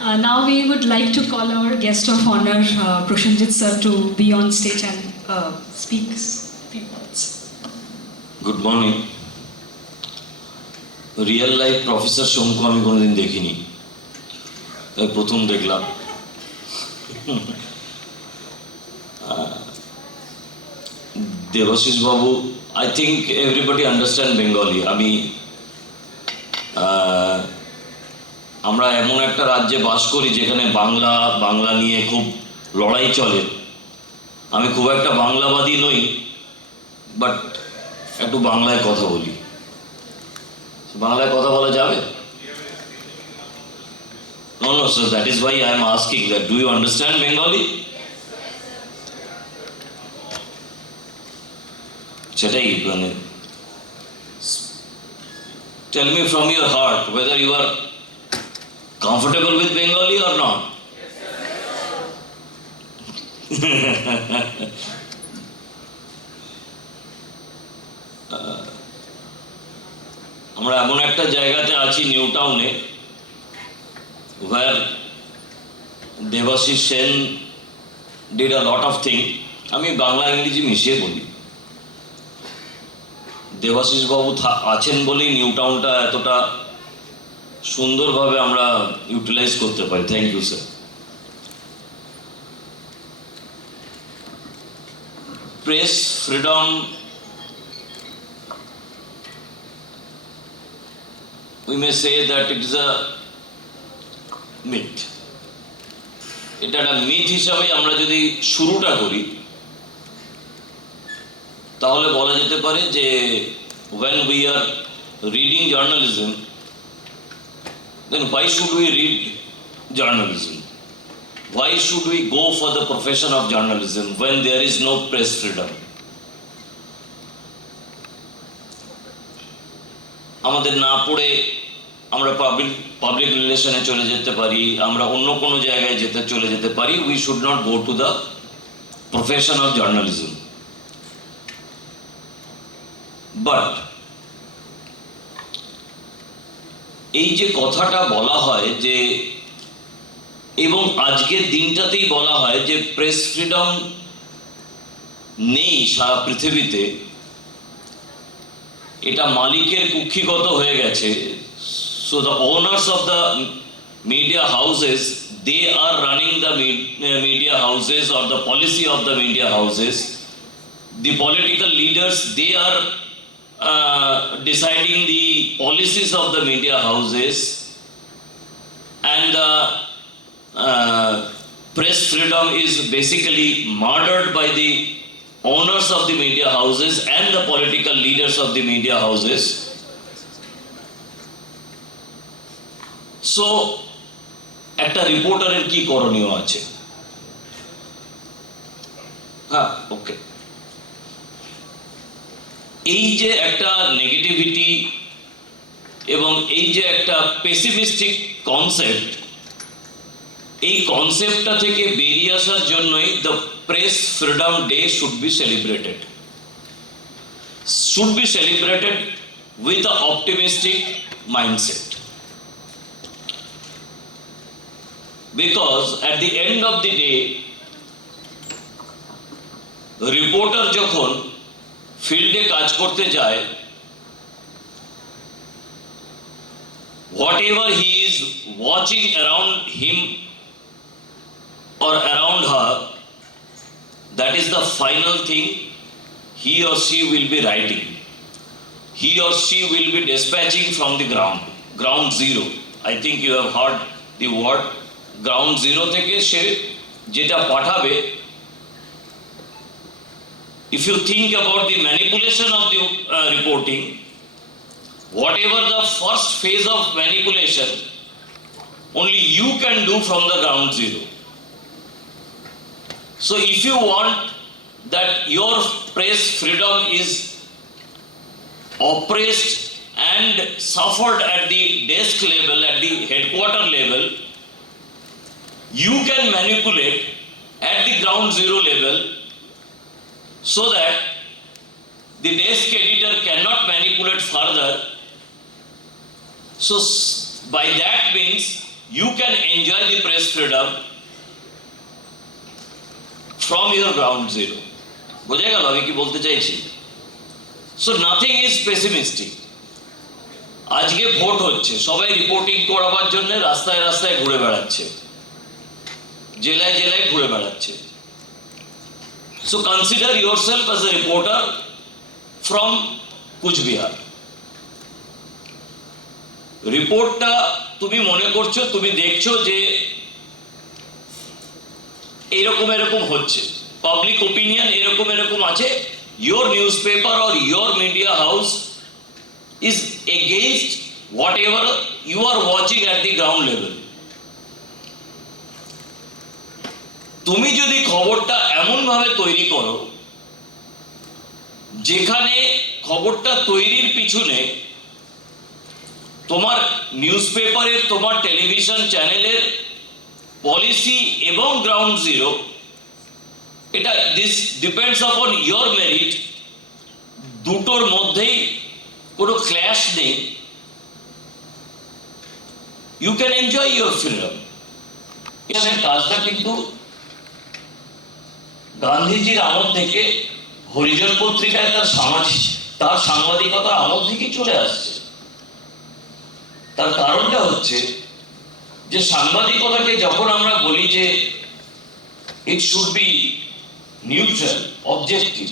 Now we would like to call our guest of honor, Proshenjit sir, to be on stage and speak a few words. Good morning. Real life professor শঙ্কু আমি কোনোদিন দেখিনি, তাই প্রথম দেখলাম। দেবাশিস বাবু, I think everybody understand Bengali. আমরা এমন একটা রাজ্যে বাস করি যেখানে বাংলা নিয়ে খুব লড়াই চলে। আমি খুব একটা বাংলাবাদী নই, বাট একটু বাংলায় কথা বলি। বাংলায় কথা বলা যাবে? No, sir, that is why I am asking that. Do you understand Bengali? সেটাই মানে, tell me from your heart whether you are comfortable with Bengali or not. আমরা এমন একটা জায়গাতে আছি নিউ টাউনে, where Debashis Sen did a lot of thing. আমি বাংলা ইংরেজি মিশিয়ে বলি। দেবাশিস বাবু আছেন বলেই নিউ টাউনটা এতটা সুন্দরভাবে আমরা ইউটিলাইজ করতে পারি। Thank you sir. Press freedom we may say that it is a myth. এটা একটা মিথ হিসাবে আমরা যদি শুরুটা করি তাহলে বলা যেতে পারে যে when we are reading journalism, then why should we read journalism? Why should we go for the profession of journalism when there is no press freedom? আমাদের না পড়ে আমরা পাবলিক রিলেশনে চলে যেতে পারি, আমরা অন্য কোনো জায়গায় চলে যেতে পারি। We should not go to the profession of journalism. But এই যে কথাটা বলা হয় যে, এবং আজকের দিনটাতেই বলা হয় যে প্রেস ফ্রিডম নেই সারা পৃথিবীতে, এটা মালিকের কুক্ষিগত হয়ে গেছে। So the owners of the media houses, they are running the media houses or the policy of the media houses. The political leaders, they are deciding the policies of the media houses, and the press freedom is basically murdered by the owners of the media houses and the political leaders of the media houses. So একটা রিপোর্টারের কি করণীয় আছে? হ্যাঁ, ওকে। এই যে একটা negativity এবং এই যে একটা পেসিমিস্টিক কনসেপ্ট, এই কনসেপ্টটা থেকে বেরিয়ে আসার জন্যই the press freedom day should be celebrated with a optimistic mindset. Because at the end of the day, reporter যখন ফিল্ডে কাজ করতে যায়, whatever he is watching around him or around her, that is the final thing he or she will be writing. He or she will be dispatching from the ground zero. I think you have heard the word ground zero থেকে সে যেটা পাঠাবে। If you think about the manipulation of the reporting, whatever the first phase of manipulation, only you can do from the ground zero. So if you want that your press freedom is oppressed and suffered at the desk level, at the headquarter level, you can manipulate at the ground zero level so that the desk editor cannot manipulate further. So by that means you can enjoy the press freedom from your ground zero. বোঝা গেল আমি কি বলতে চাইছি? So nothing is pessimistic. আজকে vote হচ্ছে, সবাই reporting করাবার জন্য রাস্তায় রাস্তায় ঘুরে বেড়াচ্ছে, জেলায় জেলায় ঘুরে বেড়াচ্ছে। So consider yourself as a reporter from Cooch Behar. রিপোর্টটা তুমি মনে করছো, তুমি দেখছো যে এরকম এরকম হচ্ছে, পাবলিক ওপিনিয়ন এরকম এরকম আছে, your newspaper or your media house is against whatever you are watching at the ground level. তুমি যদি খবরটা এমনভাবে তৈরি করো যেখানে খবরটা তৈরির পিছনে তোমার নিউজ পেপারের, তোমার টেলিভিশন চ্যানেলের পলিসি এবং গ্রাউন্ড জিরো, এটা this depends upon your merit, দুটোর মধ্যেই কোনো ক্ল্যাশ নেই, you can enjoy your freedom. এখানে কাজটা কিন্তু গান্ধীজির আমল থেকে হরিজন পত্রিকায় তার সাংবাদিকতার আমল থেকে চলে আসছে। তার কারণটা হচ্ছে যে সাংবাদিকতাকে যখন আমরা বলি যে it should be neutral, objective,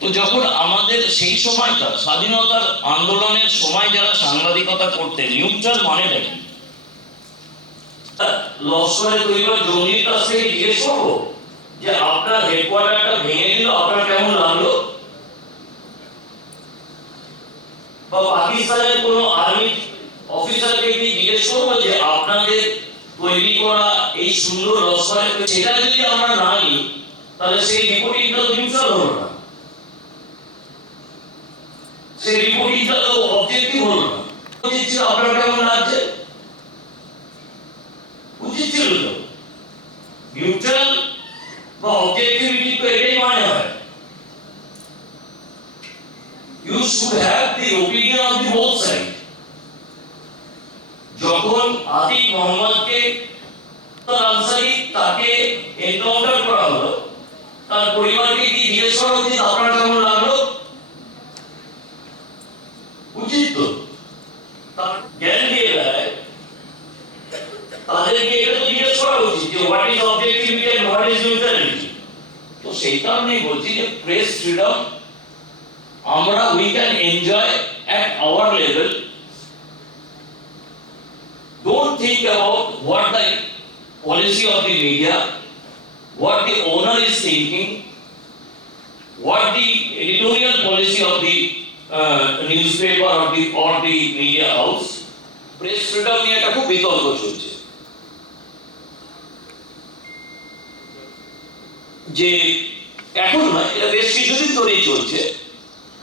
তো যখন আমাদের সেই সময়টা স্বাধীনতার আন্দোলনের সময় যারা সাংবাদিকতা করতেন, নিউট্রাল মানেটা কি? লস্করে তৈরি করে জঙ্গির কাছ থেকে জিজ্ঞেস করবো যে আপনার হেডকোয়ার্টারটা ভেঙে দিল, আপনার কেমন লাগলো? বা পাকিস্তানের কোনো আর্মি অফিসারকে কি জিজ্ঞেস করবো যে আপনাদের তৈরি করা এই সুন্দর লস্করের, সেটা যদি আমরা না নিই তাহলে সেই রিপোর্টিংটা তো নিউট্রাল হলো না, সেই রিপোর্টিংটা তো অবজেক্টিভ হলো না। উচিত ছিল আপনার কেমন লাগছে, উচিত ছিল তো। নিউট্রাল বা অবজেক্টিভিটি তো এটাই মানে হয়, you should have the opinion of the both side. যখন আতিক মোহাম্মদকে আনসারি তাকে এনকাউন্টার করা হলো, তার পরিবারকে কি জিজ্ঞেস করা উচিত আপনার কেমন লাগলো? উচিত তো। তার জ্ঞান দিয়ে দেয়, তাদেরকে এটা তো জিজ্ঞেস করা উচিত যে what is objectivity and what is neutrality. তো সেই কারণেই বলছি যে প্রেস ফ্রিডম আমরা we can enjoy at our level. Don't think about what the policy of the media, what the owner is thinking, what the editorial policy of the newspaper or the media house. Press freedom নিয়ে একটা খুব বিতর্ক চলছে যে এখন নয়, এটা বেশ কিছুদিন ধরেই চলছে,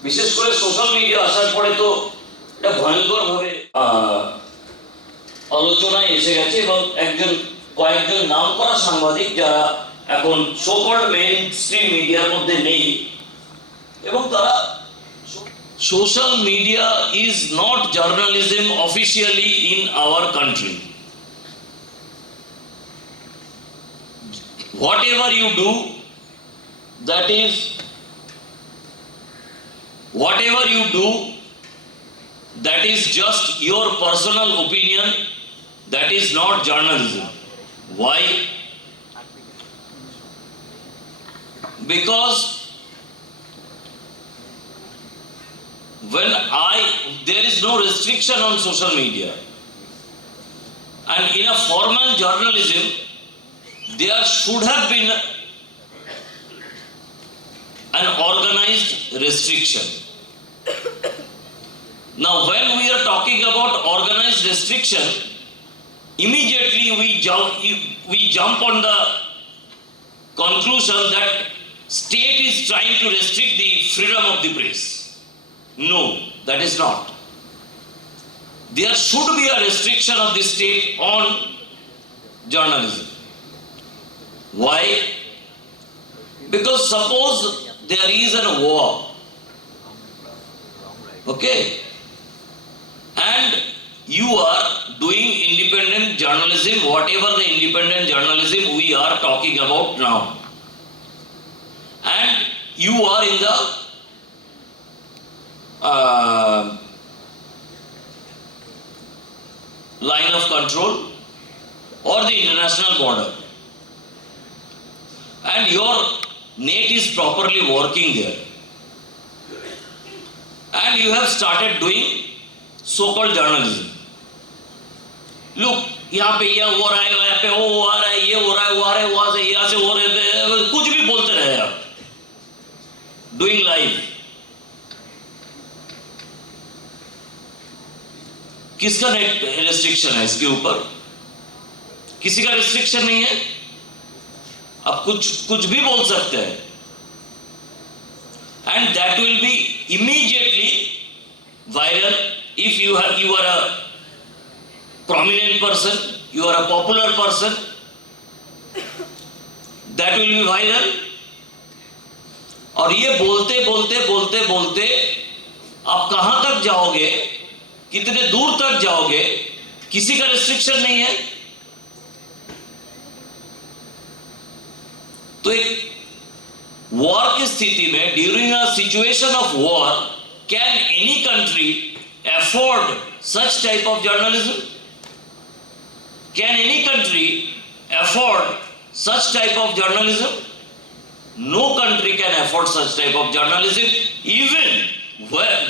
বিশেষ করে সোশ্যাল মিডিয়া আসার পরে তো এটা ভয়ঙ্কর ভাবে আলোচনায় এসে গেছে এবং কয়েকজন নাম করা সাংবাদিক যারা এখন সো-কল্ড মেইন স্ট্রিম মিডিয়ার মধ্যে নেই, এবং তারা social media is not journalism officially in our country. Whatever you do, that is whatever you do, that is just your personal opinion, that is not journalism. Why? Because there is no restriction on social media, and in a formal journalism there should have been an organized restriction. Now when we are talking about organized restriction, immediately we jump on the conclusion that state is trying to restrict the freedom of the press. No, that is not. There should be a restriction of the state on journalism. Why? Because suppose there is a war, okay, and you are doing independent journalism, whatever the independent journalism we are talking about now. And you are in the line of control or the international border. And your net is properly working there. And you have started doing so-called journalism. Look, यहाँ पे ये हो रहा है, यहाँ पे वो आ रहा है, ये हो रहा है, वो आ रहा है, वहाँ से यहाँ से हो रहे थे, कुछ भी बोलते रहे आप. Doing live. किसका नेट रेस्ट्रिक्शन है इसके ऊपर? किसी का रेस्ट्रिक्शन नहीं है. आप कुछ भी बोल सकते हैं. And that will be immediately viral if you are a prominent person, you are a popular person, that will be viral. और ये बोलते बोलते बोलते बोलते आप कहां तक जाओगे, कितने दूर तक जाओगे, किसी का रिस्ट्रिक्शन नहीं है. तो एक वॉर की स्थिति में, during a situation of war, can any country afford such type of journalism? Can any country afford such type of journalism? No country can afford such type of journalism, even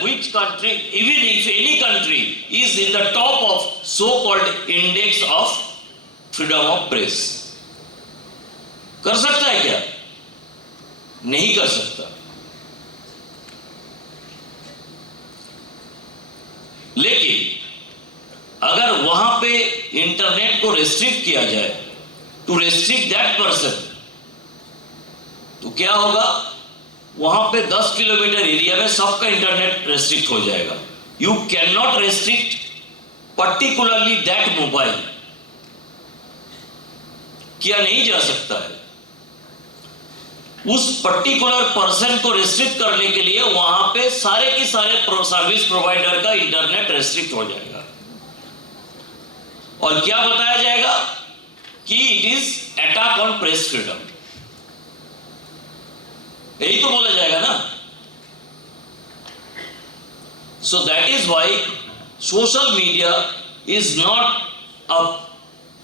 which country, even if any country is in the top of so-called index of freedom of press. कर सकता है क्या? नहीं कर सकता. लेकिन अगर वहां पे इंटरनेट को रेस्ट्रिक्ट किया जाए, टू रेस्ट्रिक्ट दैट पर्सन, तो क्या होगा? वहां पे 10 किलोमीटर एरिया में सबका इंटरनेट रेस्ट्रिक्ट हो जाएगा. You can not restrict particularly that mobile. किया नहीं जा सकता है. उस पर्टिकुलर पर्सन को रेस्ट्रिक्ट करने के लिए वहां पे सारे के सारे सर्विस प्रोवाइडर का इंटरनेट रेस्ट्रिक्ट हो जाएगा. और क्या बताया जाएगा? कि it is attack on press freedom. यही तो बोला जाएगा ना. So that is why social media is not a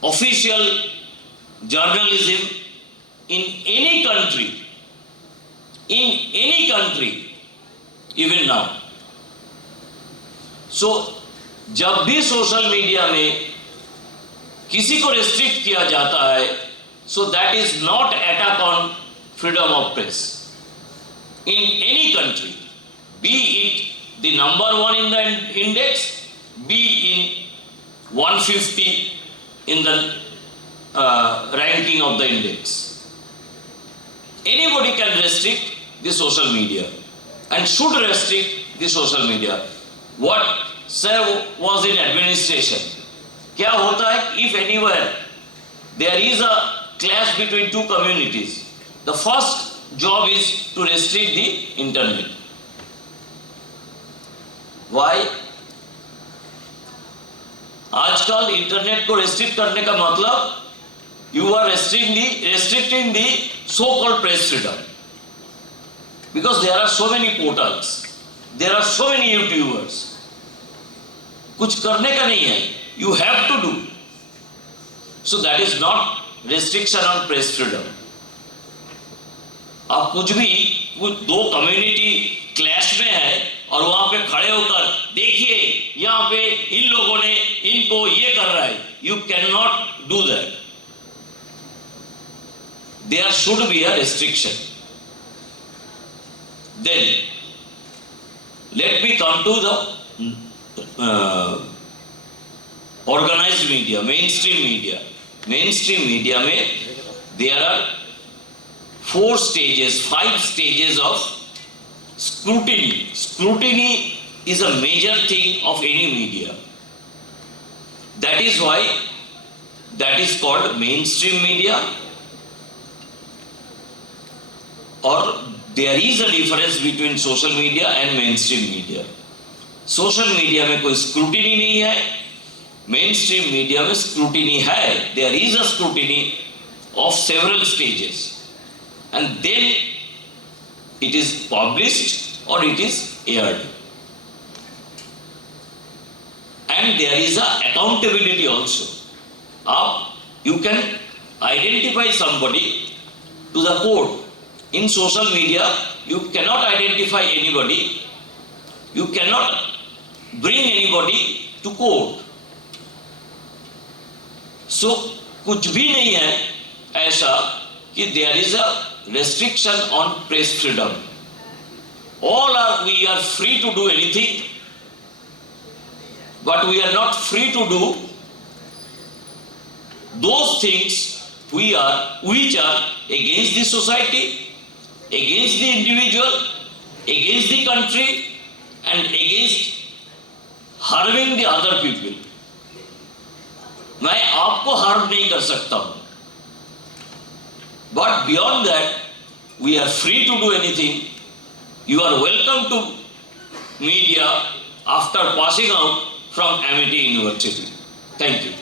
official journalism in any country, even now. So जब भी सोशल मीडिया में किसी को रेस्ट्रिक्ट किया जाता है, सो that is not attack on freedom of press in any country, B it the number 1 in the index, be in 150 in the ranking of the index. Anybody can restrict the social media and should restrict the social media. What sir was in administration? क्या होता है? If anywhere there is a clash between two communities, the first job is to restrict the internet. Why? आजकल internet को restrict करने का मतलब you are restricting the so-called press freedom, because there are so many portals, there are so many YouTubers. कुछ करने का नहीं है, you have to do. So that is not restriction on press freedom. आप कुछ दो कम्युनिटी क्लैश में है और वहां पे खड़े होकर देखिए यहाँ पे इन लोगों ने इनको ये कर रहा है, you cannot do that. There should be a restriction. Then let me come to the organized media, mainstream media. Mainstream media में there are 4 stages, 5 stages of scrutiny. Scrutiny is a major thing of any media. That is why that is called mainstream media. Or there is a difference between social media and mainstream media. Social media में कोई scrutiny नहीं है, mainstream media में scrutiny है, there is a scrutiny of several stages, and then it is published or it is aired, and there is a accountability also. You can identify somebody to the court. In social media, you cannot identify anybody, you cannot bring anybody to court. So कुछ भी नहीं है ऐसा कि there is a restriction on press freedom. We are free to do anything, but we are not free to do those things which are against the society, against the individual, against the country, and against harming the other people. मैं आपको harm नहीं कर सकता हूं, but beyond that we are free to do anything. You are welcome to media after passing out from Amity University. Thank you.